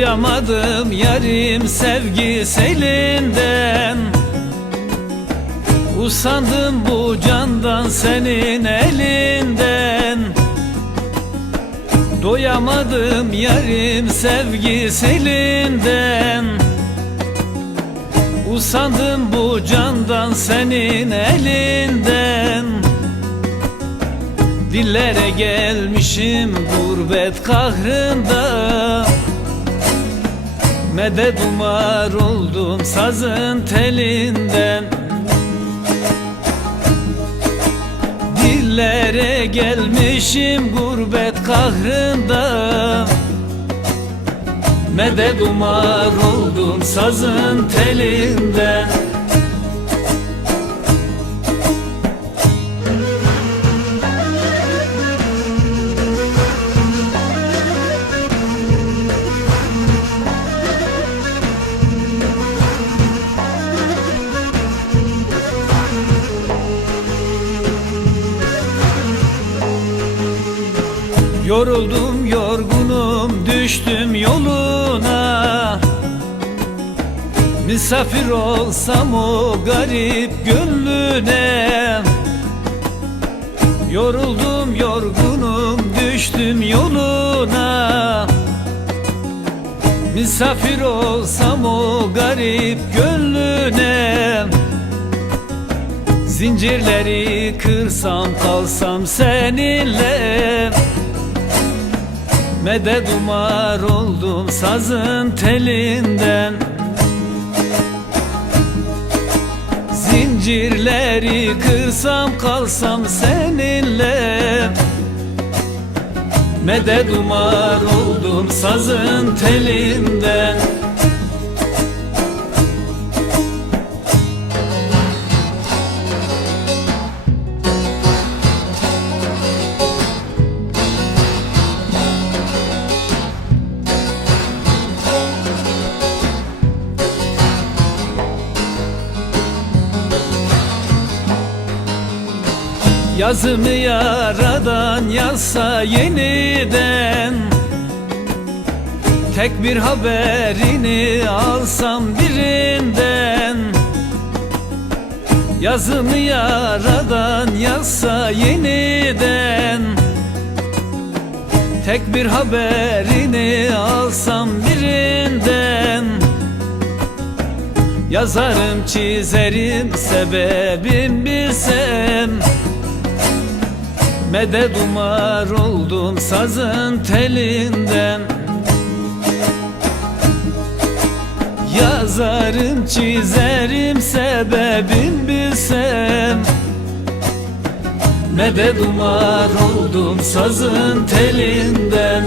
Doyamadım yarim sevgi selinden, usandım bu candan senin elinden. Doyamadım yarim sevgi selinden, usandım bu candan senin elinden. Dillere gelmişim gurbet kahrında, medet umar oldum sazın telinden. Dillere gelmişim gurbet kahrında, medet umar oldum sazın telinden. Yoruldum yorgunum düştüm yoluna, misafir olsam o garip gönlüne. Yoruldum yorgunum düştüm yoluna, misafir olsam o garip gönlüne. Zincirleri kırsam kalsam seninle, medet umar oldum sazın telinden. Zincirleri kırsam kalsam seninle, medet umar oldum sazın telinden. Yazımı yaradan yazsa yeniden, tek bir haberini alsam birinden. Yazımı yaradan yazsa yeniden, tek bir haberini alsam birinden. Yazarım çizerim sebebim bilsem, medet umar oldum sazın telinden. Yazarım çizerim sebebim bilsem, medet umar oldum sazın telinden.